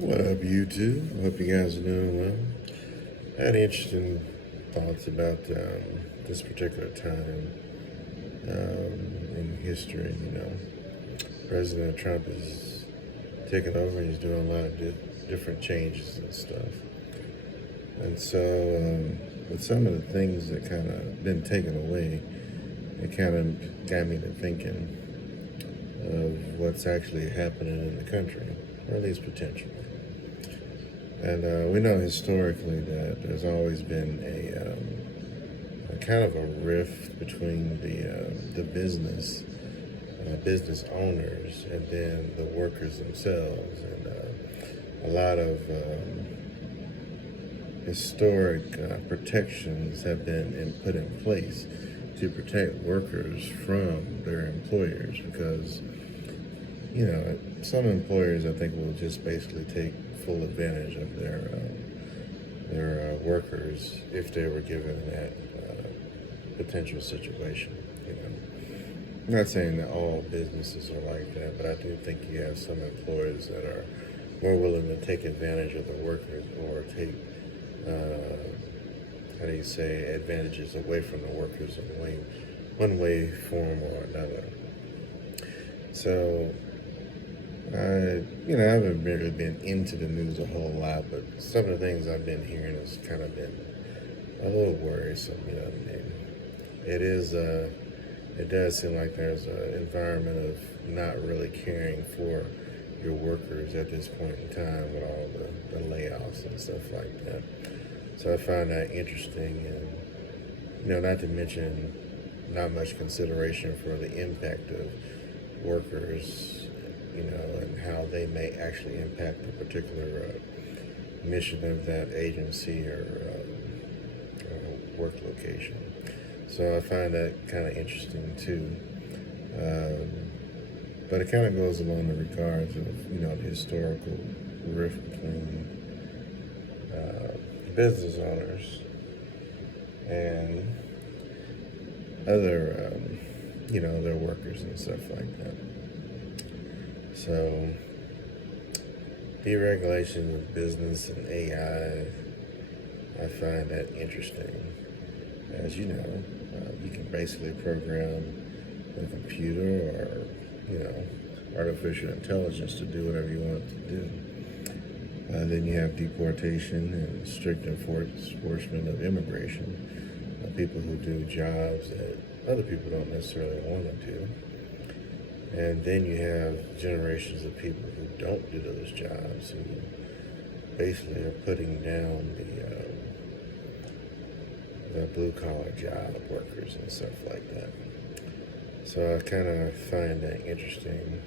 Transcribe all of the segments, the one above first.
What up, YouTube? Hope you guys are doing well. I had interesting thoughts about this particular time in history. President Trump is taking over. He's doing a lot of different changes and stuff. And so, with some of the things that kind of been taken away, it kind of got me to thinking of what's actually happening in the country, or at least potentially. And we know historically that there's always been a kind of a rift between the business owners and then the workers themselves, and a lot of historic protections have been put in place to protect workers from their employers, because some employers, I think, will just basically take full advantage of their workers if they were given that potential situation. I'm not saying that all businesses are like that, but I do think you have some employers that are more willing to take advantage of the workers, or take advantages away from the workers in one way, form, or another. So I haven't really been into the news a whole lot, but some of the things I've been hearing has kind of been a little worrisome. It does seem like there's an environment of not really caring for your workers at this point in time, with all the layoffs and stuff like that. So I find that interesting, and not to mention not much consideration for the impact of workers, and how they may actually impact the particular mission of that agency or work location. So I find that kind of interesting too. But it kind of goes along the regards of, the historical rift between business owners and other, their workers and stuff like that. So, deregulation of business and AI, I find that interesting. As you know, you can basically program a computer or, artificial intelligence to do whatever you want it to do. Then you have deportation and strict enforcement of immigration, people who do jobs that other people don't necessarily want to do. And then you have generations of people who don't do those jobs, who basically are putting down the blue-collar job workers and stuff like that. So I kind of find that interesting,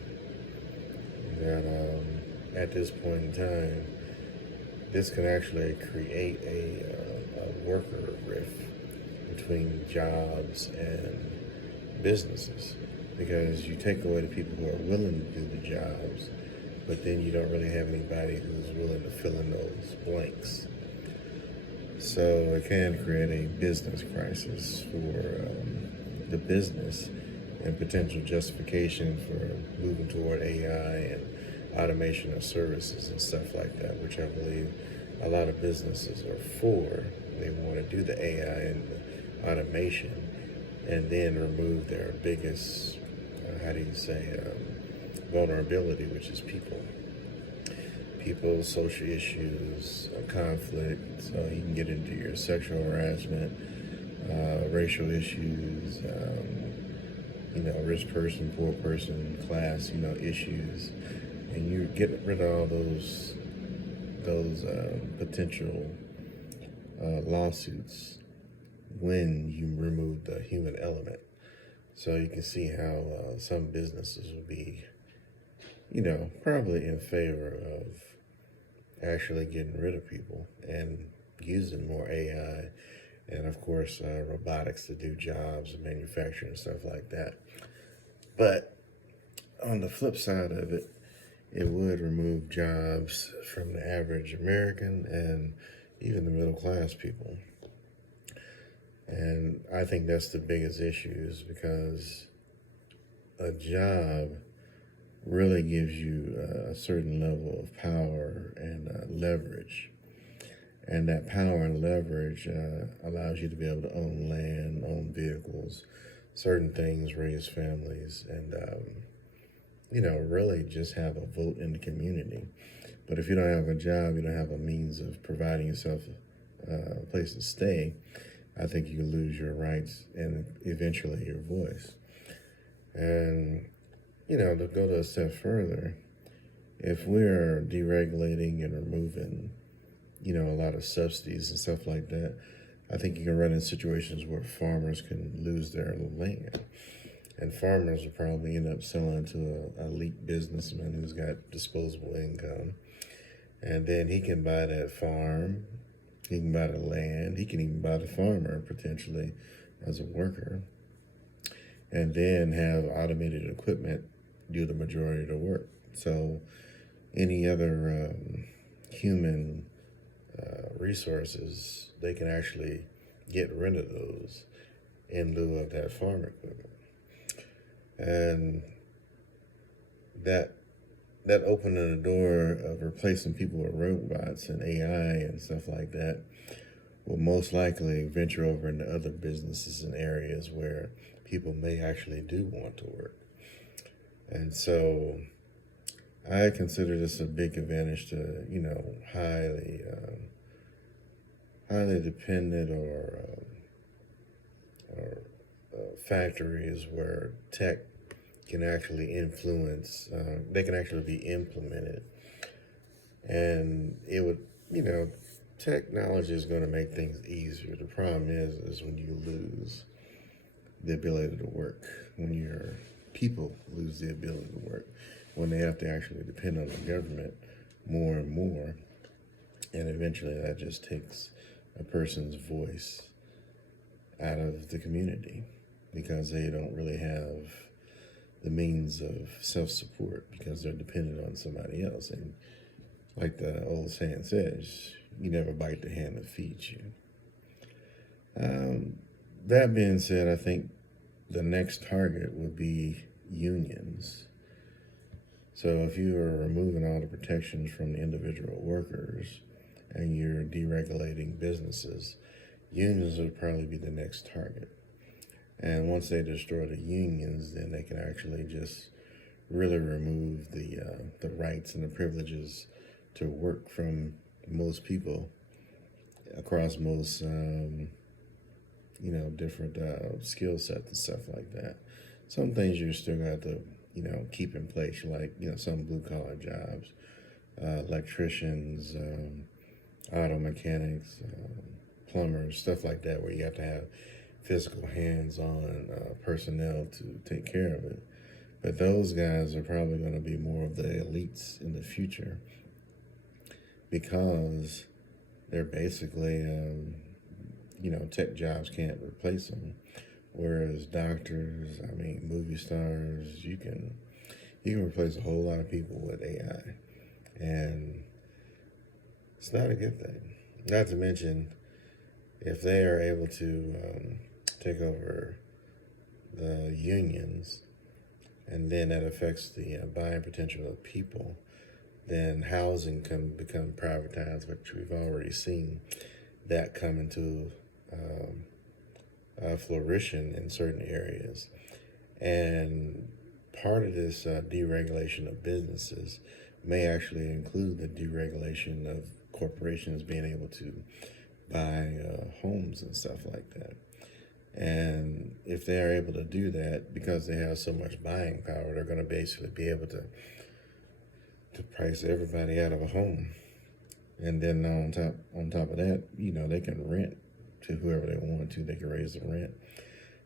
that at this point in time, this can actually create a worker rift between jobs and businesses, because you take away the people who are willing to do the jobs, but then you don't really have anybody who's willing to fill in those blanks. So it can create a business crisis for the business, and potential justification for moving toward AI and automation of services and stuff like that, which I believe a lot of businesses are for. They want to do the AI and the automation, and then remove their biggest, vulnerability, which is people. People's social issues, conflict, so you can get into your sexual harassment, racial issues, rich person, poor person, class, issues, and you get rid of all those potential lawsuits when you remove the human element. So you can see how some businesses will be, probably in favor of actually getting rid of people and using more AI and, of course, robotics to do jobs and manufacturing and stuff like that. But on the flip side of it, it would remove jobs from the average American and even the middle class people. And I think that's the biggest issue, is because a job really gives you a certain level of power and leverage. And that power and leverage allows you to be able to own land, own vehicles, certain things, raise families, and, really just have a vote in the community. But if you don't have a job, you don't have a means of providing yourself a place to stay, I think you lose your rights and eventually your voice. And, to go to a step further, if we're deregulating and removing, a lot of subsidies and stuff like that, I think you can run into situations where farmers can lose their land. And farmers will probably end up selling to an elite businessman who's got disposable income. And then he can buy that farm, he can buy the land, he can even buy the farmer potentially as a worker, and then have automated equipment do the majority of the work. So any other human resources, they can actually get rid of those in lieu of that farm equipment. And that opening the door of replacing people with robots and AI and stuff like that will most likely venture over into other businesses and areas where people may actually do want to work. And so I consider this a big advantage to, highly dependent or factories where tech can actually influence, they can actually be implemented. And it would, technology is going to make things easier. The problem is when you lose the ability to work, when your people lose the ability to work, when they have to actually depend on the government more and more, and eventually that just takes a person's voice out of the community because they don't really have the means of self-support because they're dependent on somebody else. And like the old saying says, you never bite the hand that feeds you. That being said, I think the next target would be unions. So if you are removing all the protections from the individual workers and you're deregulating businesses, unions would probably be the next target. And once they destroy the unions, then they can actually just really remove the rights and the privileges to work from most people across most different skill sets and stuff like that. Some things you still got to keep in place, like some blue collar jobs, electricians, auto mechanics, plumbers, stuff like that, where you have to have physical hands-on personnel to take care of it. But those guys are probably going to be more of the elites in the future because they're basically, tech jobs can't replace them. Whereas doctors, movie stars, you can replace a whole lot of people with AI. And it's not a good thing. Not to mention, if they are able to take over the unions, and then that affects the buying potential of people, then housing can become privatized, which we've already seen that come into flourishing in certain areas. And part of this deregulation of businesses may actually include the deregulation of corporations being able to buy homes and stuff like that. And if they're able to do that, because they have so much buying power, they're going to basically be able to price everybody out of a home. And then on top of that, they can rent to whoever they want to. They can raise the rent.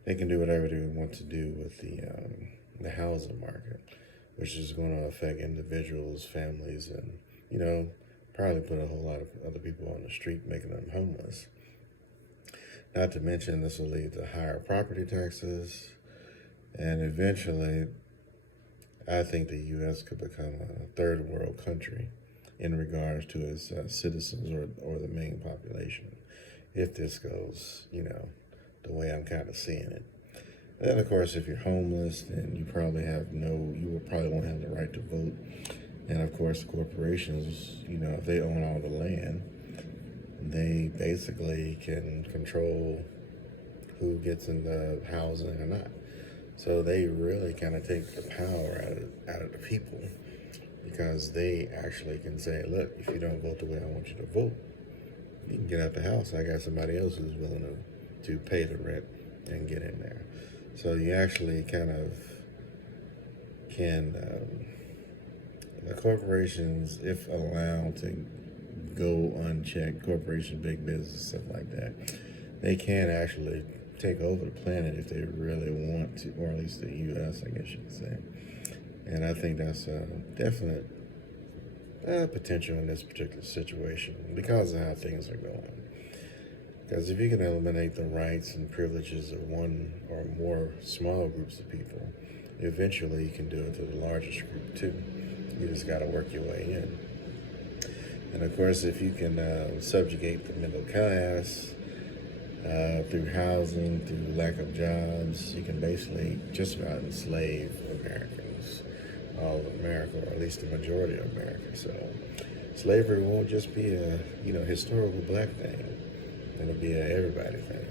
They can do whatever they want to do with the housing market, which is going to affect individuals, families, and probably put a whole lot of other people on the street, making them homeless. Not to mention, this will lead to higher property taxes, and eventually, I think the U.S. could become a third world country in regards to its citizens or the main population, if this goes, the way I'm kind of seeing it. Then, of course, if you're homeless, then you will probably won't have the right to vote. And of course, the corporations, if they own all the land, they basically can control who gets in the housing or not. So they really kind of take the power out of the people, because they actually can say, look, if you don't vote the way I want you to vote, you can get out the house. I got somebody else who's willing to pay the rent and get in there. So you actually kind of can, the corporations, if allowed to go unchecked, corporation, big business, stuff like that, they can actually take over the planet if they really want to, or at least the U.S., I guess you could say. And I think that's a definite potential in this particular situation because of how things are going. Because if you can eliminate the rights and privileges of one or more small groups of people, eventually you can do it to the largest group too. You just got to work your way in. And of course, if you can subjugate the middle class through housing, through lack of jobs, you can basically just about enslave Americans, all of America, or at least the majority of America. So slavery won't just be a historical black thing. It'll be an everybody thing.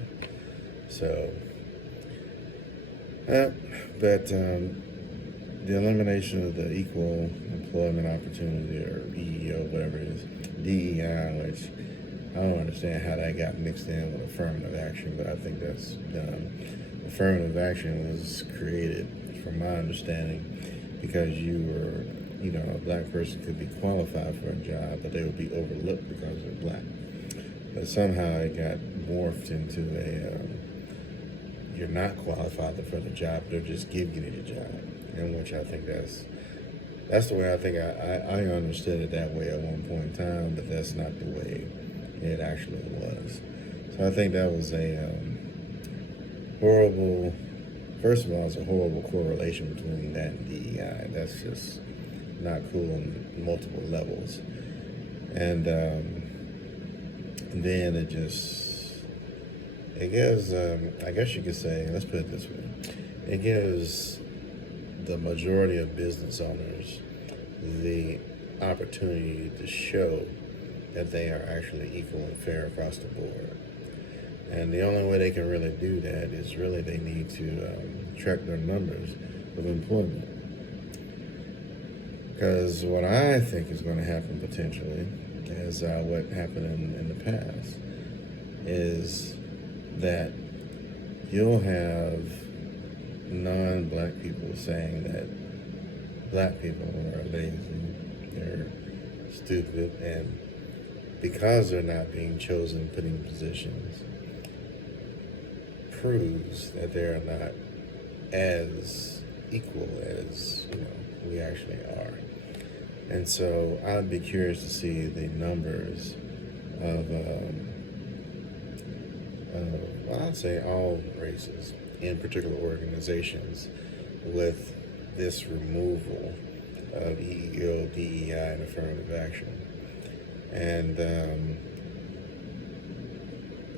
So, but the elimination of the Equal Employment Opportunity, or EEO, whatever it is, DEI, which I don't understand how that got mixed in with affirmative action, but I think that's dumb. Affirmative action was created, from my understanding, because a black person could be qualified for a job, but they would be overlooked because they're black. But somehow it got morphed into you're not qualified for the job, they're just giving you the job. In which I think that's the way I think I understood it that way at one point in time, but that's not the way it actually was. So I think that was a horrible, first of all, it's a horrible correlation between that and DEI. That's just not cool on multiple levels. And then it gives, I guess you could say, let's put it this way, it gives the majority of business owners the opportunity to show that they are actually equal and fair across the board. And the only way they can really do that is really they need to track their numbers of employment. Because what I think is going to happen potentially is what happened in the past is that you'll have non-black people saying that black people are lazy, they're stupid, and because they're not being chosen, put in positions, proves that they're not as equal as we actually are. And so I'd be curious to see the numbers of I'd say all races in particular organizations with this removal of EEO, DEI, and affirmative action. And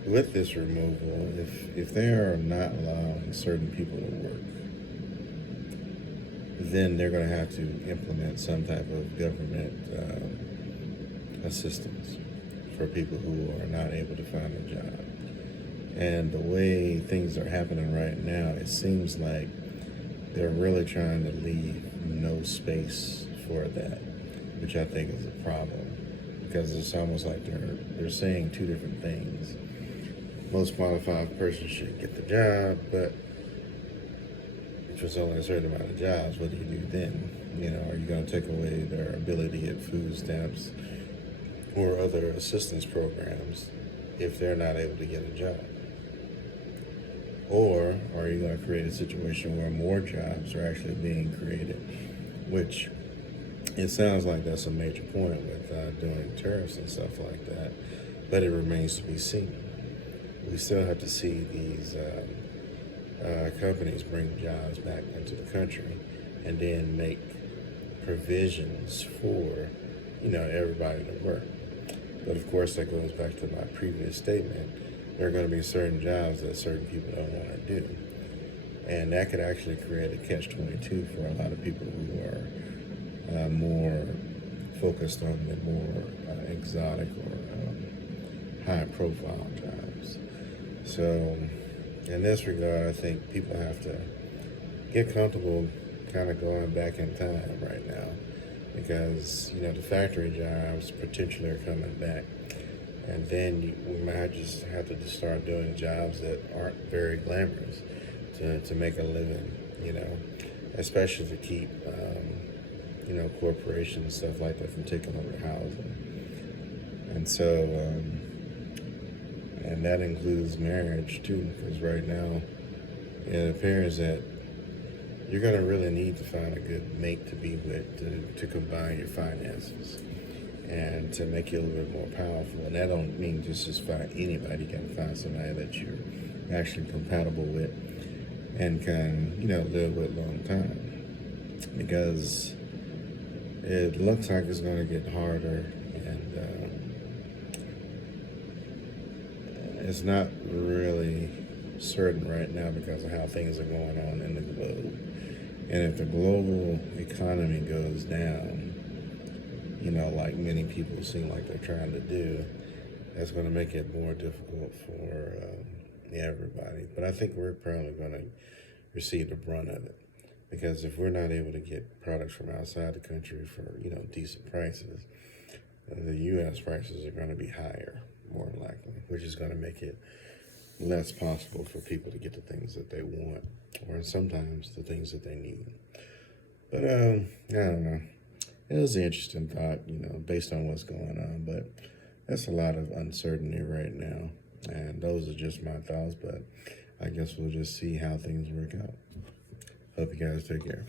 with this removal, if they are not allowing certain people to work, then they're going to have to implement some type of government assistance for people who are not able to find a job. And the way things are happening right now, it seems like they're really trying to leave no space for that, which I think is a problem, because it's almost like they're saying two different things. Most qualified person should get the job, but if there's only a certain amount of jobs, what do you do then? Are you going to take away their ability to get food stamps or other assistance programs if they're not able to get a job? Or are you going to create a situation where more jobs are actually being created, which it sounds like that's a major point with doing tariffs and stuff like that, but it remains to be seen. We still have to see these companies bring jobs back into the country and then make provisions for, everybody to work. But of course, that goes back to my previous statement. There are going to be certain jobs that certain people don't want to do. And that could actually create a catch-22 for a lot of people who are more focused on the more exotic or high-profile jobs. So in this regard, I think people have to get comfortable kind of going back in time right now, because the factory jobs potentially are coming back, and then we might just have to start doing jobs that aren't very glamorous to make a living, especially to keep corporations and stuff like that from taking over housing. And so and that includes marriage too, because right now it appears that you're going to really need to find a good mate to be with to combine your finances and to make you a little bit more powerful. And that don't mean just find anybody. You got to find somebody that you're actually compatible with and can, live with a long time. Because it looks like it's going to get harder, and it's not really certain right now because of how things are going on in the globe. And if the global economy goes down, like many people seem like they're trying to do, that's going to make it more difficult for everybody. But I think we're probably going to receive the brunt of it, because if we're not able to get products from outside the country for decent prices, the U.S. prices are going to be higher, more than likely, which is going to make it less possible for people to get the things that they want, or sometimes the things that they need. But I don't know. It was an interesting thought, based on what's going on. But that's a lot of uncertainty right now, and those are just my thoughts. But I guess we'll just see how things work out. Hope you guys take care.